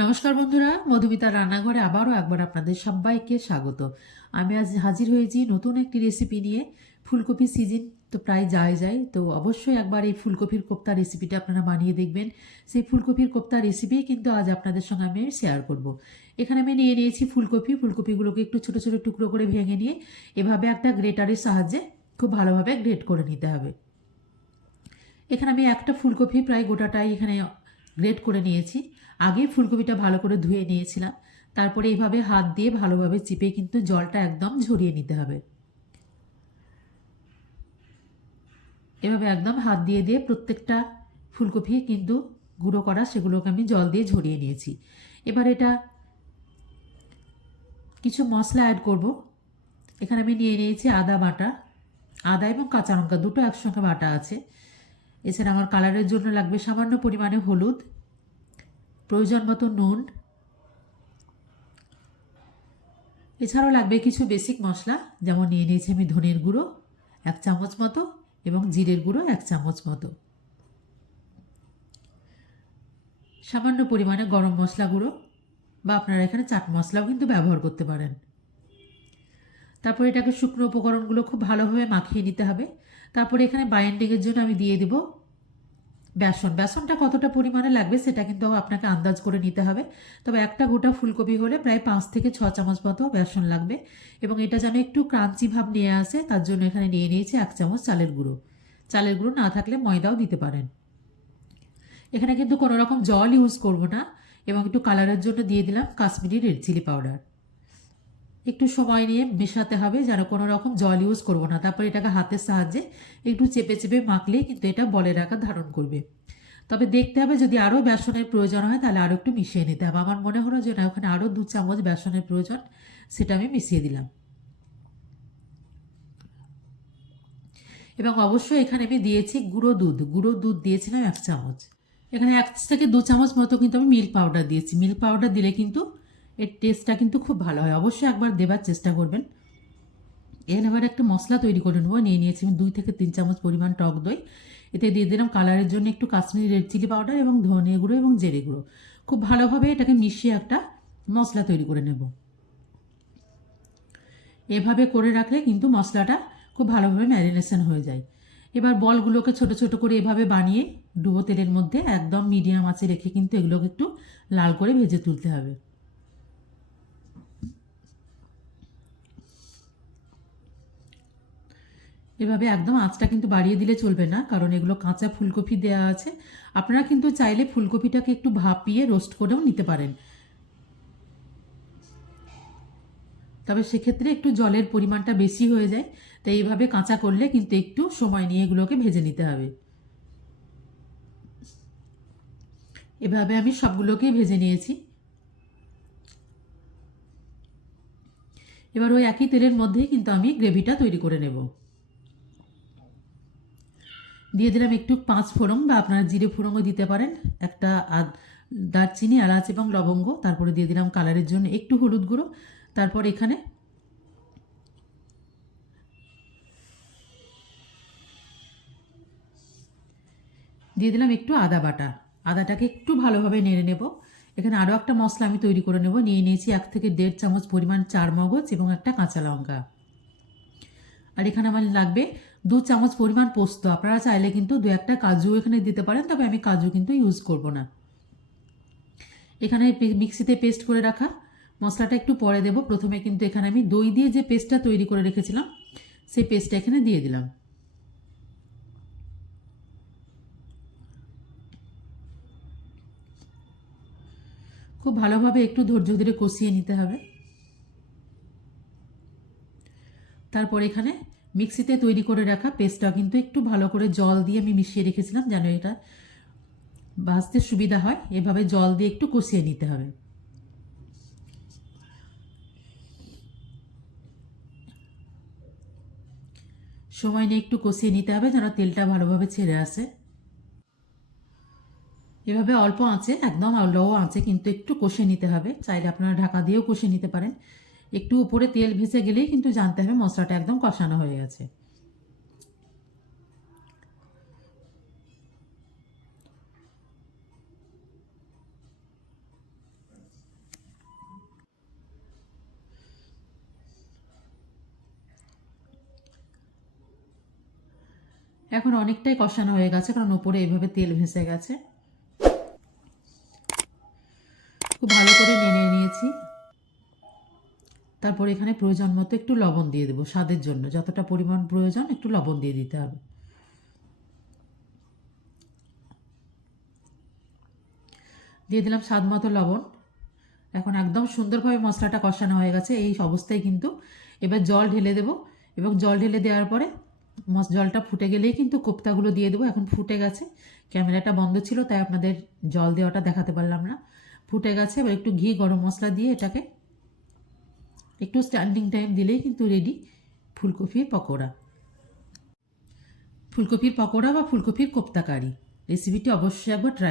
নমস্কার বন্ধুরা, মধুমিতা রান্নাঘরে আবারও একবার আপনাদের সবাইকে স্বাগত। আমি আজ হাজির হয়েছি নতুন একটি রেসিপি নিয়ে। ফুলকপি সিজন তো প্রায় যায় যায় তো অবশ্যই একবার এই ফুলকপির কোপ্তা রেসিপিটা আপনারা বানিয়ে দেখবেন। সেই ফুলকপির কোপ্তা রেসিপি কিন্তু আজ আপনাদের সঙ্গে আমি শেয়ার করব। এখানে আমি নিয়ে নিয়েছি ফুলকপি। ফুলকপিগুলোকে একটু ছোটো ছোটো টুকরো করে ভেঙে নিয়ে এভাবে একটা গ্রেটারের সাহায্যে খুব ভালোভাবে গ্রেট করে নিতে হবে। এখানে আমি একটা ফুলকপি প্রায় গোটাটাই এখানে গ্রেট করে নিয়েছি। আগে ফুলকপিটা ভালো করে ধুয়ে নিয়েছিলাম। তারপরে এইভাবে হাত দিয়ে ভালোভাবে চিপে কিন্তু জলটা একদম ঝরিয়ে নিতে হবে। এভাবে একদম হাত দিয়ে দিয়ে প্রত্যেকটা ফুলকপি কিন্তু গুঁড়ো করা, সেগুলোকে আমি জল দিয়ে ঝরিয়ে নিয়েছি। এবার এটা কিছু মশলা অ্যাড করব। এখানে আমি নিয়ে নিয়েছি আদা বাটা। আদা এবং কাঁচা লঙ্কা, দুটো একসঙ্গে বাটা আছে। এছাড়া আমার কালারের জন্য লাগবে সামান্য পরিমাণে হলুদ। প্রয়োজন মতো নুন। এছাড়াও লাগবে কিছু বেসিক মশলা, যেমন নিয়ে নিয়েছি আমি ধনের গুঁড়ো, এক চামচ মতো, এবং জিরের গুঁড়ো, এক চামচ মতো। সামান্য পরিমাণে গরম মশলা গুঁড়ো, বা আপনারা এখানে চাট মশলাও কিন্তু ব্যবহার করতে পারেন। তারপর এটাকে শুকনো উপকরণগুলো খুব ভালোভাবে মাখিয়ে নিতে হবে। তারপরে এখানে বাইন্ডিংয়ের জন্য আমি দিয়ে দেবো বেসন, বেসনটা কতটা পরিমাণে লাগবে সেটা কিন্তু আপনাকে আন্দাজ করে নিতে হবে। তবে একটা গোটা ফুলকপি হলে প্রায় পাঁচ থেকে ছ চামচ মতো বেসন লাগবে এবং এটা যেন একটু ক্রাঞ্চি ভাব নিয়ে আসে, তার জন্য এখানে নিয়ে নিয়েছি এক চামচ চালের গুঁড়ো। চালের গুঁড়ো না থাকলে ময়দাও দিতে পারেন। এখানে কিন্তু কোনো রকম জল ইউজ করব না এবং একটু কালারের জন্য দিয়ে দিলাম কাশ্মীরি রেড চিলি পাউডার একটু সময় নিয়ে মেশাতে হবে যেন কোনো রকম জল ইউজ করব না। তারপর এটাকে হাতের সাহায্যে একটু চেপে চেপে মাখলেই কিন্তু এটা বলের আকার ধারণ করবে। তবে দেখতে হবে যদি আরও বেসনের প্রয়োজন হয় তাহলে আরও একটু মিশিয়ে নিতে হবে। আমার মনে হলো যে না, ওখানে আরও দু চামচ বেসনের প্রয়োজন, সেটা আমি মিশিয়ে দিলাম। এবং অবশ্যই এখানে আমি দিয়েছি গুঁড়ো দুধ। গুঁড়ো দুধ দিয়েছিলাম এক চামচ। এখানে এক থেকে দু চামচ মতো কিন্তু আমি মিল্ক পাউডার দিয়েছি। মিল্ক পাউডার দিলে কিন্তু এর টেস্টটা কিন্তু খুব ভালো হয়। অবশ্যই একবার দেবার চেষ্টা করবেন। এখানে আবার একটা মশলা তৈরি করে নেব। নিয়ে নিয়েছি আমি দুই থেকে তিন চামচ পরিমাণ টক দই। এতে দিয়ে দিলাম কালারের জন্য একটু কাশ্মীরি রেড চিলি পাউডার এবং ধনে গুঁড়ো এবং জেরে গুঁড়ো। খুব ভালোভাবে এটাকে মিশিয়ে একটা মশলা তৈরি করে নেব। এভাবে করে রাখলে কিন্তু মশলাটা খুব ভালোভাবে ম্যারিনেশন হয়ে যায়। এবার বলগুলোকে ছোট ছোট করে এভাবে বানিয়ে ডুবো তেলের মধ্যে একদম মিডিয়াম আঁচে রেখে কিন্তু এগুলোকে একটু লাল করে ভেজে তুলতে হবে। এভাবে একদম আঁচটা কিন্তু বাড়িয়ে দিলে চলবে না, কারণ এগুলো কাঁচা ফুলকপি দেওয়া আছে। আপনারা কিন্তু চাইলে ফুলকপিটাকে একটু ভাপিয়ে রোস্ট করেও নিতে পারেন। তবে সেক্ষেত্রে একটু জলের পরিমাণটা বেশি হয়ে যায়, তাই এইভাবে কাঁচা করলে কিন্তু একটু সময় নিয়ে এগুলোকে ভেজে নিতে হবে। এভাবে আমি সবগুলোকেই ভেজে নিয়েছি। এবার ওই একই তেলের মধ্যেই কিন্তু আমি গ্রেভিটা তৈরি করে নেব। দিয়ে দিলাম একটু পাঁচ ফোড়ন বা আপনারা জিরে ফোড়নও দিতে পারেন। একটা দারচিনি, এলাচ এবং লবঙ্গ। তারপরে দিয়ে দিলাম কালারের জন্য একটু হলুদ গুঁড়ো। তারপর এখানে দিয়ে দিলাম একটু আদা বাটা। আদাটাকে একটু ভালোভাবে নেড়ে নেব। এখানে আরও একটা মশলা আমি তৈরি করে নেব। নিয়ে নিয়েছি এক থেকে দেড় চামচ পরিমাণ চার মগজ এবং একটা কাঁচা লঙ্কা। আর এখানে আমার লাগবে দু চামচ পরিমাণ পোস্ত। আপনারা চাইলে কিন্তু দু একটা কাজু এখানে দিতে পারেন, তবে আমি কাজু কিন্তু ইউজ করব না। এখানে মিক্সিতে পেস্ট করে রাখা। মশলাটা একটু পরে দেব। প্রথমে কিন্তু এখানে আমি দই দিয়ে যে পেস্টটা তৈরি করে রেখেছিলাম, সেই পেস্টটা এখানে দিয়ে দিলাম। খুব ভালোভাবে একটু ধৈর্য ধরে কষিয়ে নিতে হবে। তারপর এখানে মিক্সিতে তৈরি করে রাখা পেস্টটা কিন্তু একটু ভালো করে জল দিয়ে আমি মিশিয়ে রেখেছিলাম যেন এটা ভাজতে সুবিধা হয়। এভাবে জল দিয়ে একটু কষিয়ে নিতে হবে। সময় নিয়ে একটু কষিয়ে নিতে হবে যেন তেলটা ভালোভাবে ছেড়ে আসে। এভাবে অল্প আঁচে, একদম লো আঁচে কিন্তু একটু কষে নিতে হবে। চাইলে আপনারা ঢাকা দিয়েও কষে নিতে পারেন। একটু উপরে তেল ভেসে গেলেই কিন্তু জানতে হবে মশলাটা একদম কষানো হয়ে গেছে। এখন অনেকটাই কষানো হয়ে গেছে, কারণ উপরে এভাবে তেল ভেসে গেছে। খুব ভালো করে নেড়ে নিয়েছি। তারপর এখানে প্রয়োজন মতো একটু লবণ দিয়ে দেবো স্বাদের জন্য। যতটা পরিমাণ প্রয়োজন, একটু লবণ দিয়ে দিতে হবে। দিয়ে দিলাম স্বাদ মতো লবণ। এখন একদম সুন্দরভাবে মশলাটা কষানো হয়ে গেছে। এই অবস্থায় কিন্তু এবার জল ঢেলে দেবো এবং জল ঢেলে দেওয়ার পরে জলটা ফুটে গেলেই কিন্তু কোপ্তাগুলো দিয়ে দেবো। এখন ফুটে গেছে। ক্যামেরাটা বন্ধ ছিল, তাই আপনাদের জল দেওয়াটা দেখাতে পারলাম না। ফুটে গেছে, এবার একটু ঘি, গরম মশলা দিয়ে এটাকে একটু স্ট্যান্ডিং টাইম দিলেই কিন্তু রেডি ফুলকপির পকোড়া। ফুলকপির পকোড়া বা ফুলকপির কোপ্তাকারি। রেসিপিটি অবশ্যই একবার ট্রাই